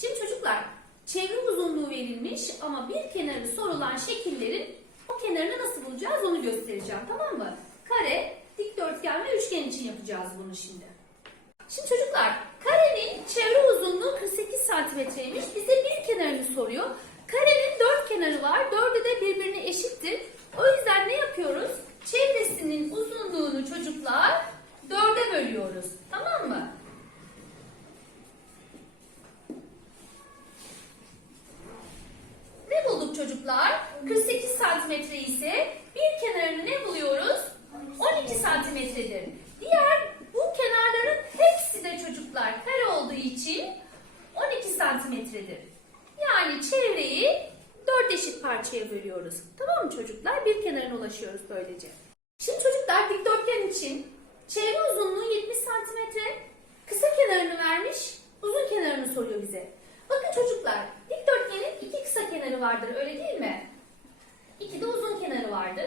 Şimdi çocuklar çevre uzunluğu verilmiş ama bir kenarı sorulan şekillerin o kenarını nasıl bulacağız onu göstereceğim tamam mı? Kare, dikdörtgen ve üçgen için yapacağız bunu şimdi. Şimdi çocuklar karenin çevre uzunluğu 48 santimetreymiş. Bize bir kenarını soruyor. Karenin dört kenarı var. Dördü de birbirine eşittir. O yüzden ne yapıyoruz? Çevresinin uzunluğunu çocuklar dörde bölüyoruz. Tamam mı? Ne bulduk çocuklar? 48 santimetre ise bir kenarını ne buluyoruz? 12 santimetredir. Diğer bu kenarların hepsi de çocuklar kare olduğu için 12 santimetredir. Yani çevreyi dört eşit parçaya bölüyoruz. Tamam mı çocuklar? Bir kenarına ulaşıyoruz böylece. Şimdi çocuklar dikdörtgen için çevre uzunluğu 70 santimetre. Kısa kenarını vermiş, uzun kenarını soruyor bize. Bakın çocuklar, dikdörtgenin iki kısa kenarı vardır öyle değil mi? İki de uzun kenarı vardır.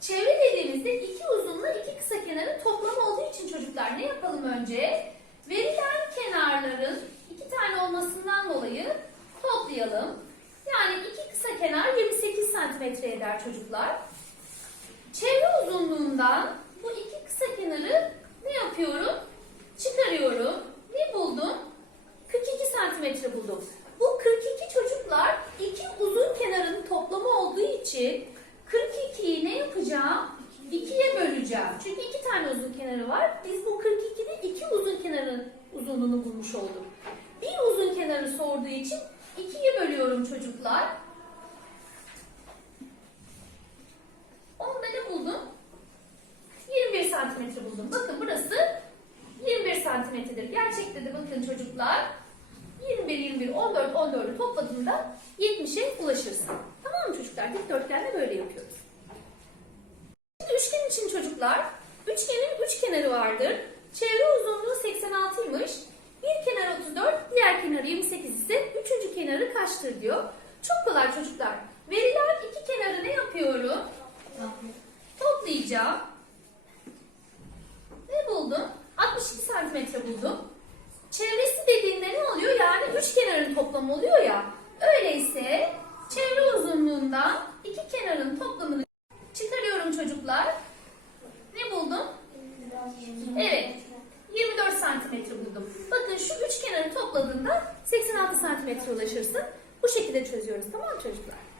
Çevre dediğimizde iki uzunla iki kısa kenarın toplamı olduğu için çocuklar ne yapalım önce? Verilen kenarların iki tane olmasından dolayı toplayalım. Yani iki kısa kenar 28 santimetre eder çocuklar. Çevre uzunluğundan bu iki kısa kenarı ne yapıyorum? Çıkarıyorum. Ne buldum? 42 santimetre buldum. Bu 42 çocuklar iki uzun kenarın toplamı olduğu için 42'yi ne yapacağım? 2'ye böleceğim. Çünkü iki tane uzun kenarı var. Biz bu 42'de iki uzun kenarın uzunluğunu bulmuş olduk. Bir uzun kenarı sorduğu için 2'ye bölüyorum çocuklar. Onda ne buldum? 21 santimetre buldum. Bakın burası 21 santimetredir. Gerçekte de bakın çocuklar 21, 21, 14, 14'ü topladığında 70'e ulaşırsın. Tamam mı çocuklar? Dikdörtgende böyle yapıyoruz. Şimdi üçgen için çocuklar, üçgenin üç kenarı vardır. Çevre uzunluğu 86'ymış. Bir kenar 34, diğer kenarı 28 ise üçüncü kenarı kaçtır diyor. Çok kolay çocuklar. Verilen iki kenarı ne yapıyorum? Toplayacağım. Ne buldum? 62 santimetre buldum. Çevresi dediğinde ne oluyor? Yani üç kenarın toplamı oluyor ya. Öyleyse çevre uzunluğundan iki kenarın toplamını çıkarıyorum çocuklar. Ne buldum? Evet. 24 santimetre buldum. Bakın şu üç kenarı topladığında 86 santimetre ulaşırsın. Bu şekilde çözüyoruz. Tamam mı çocuklar?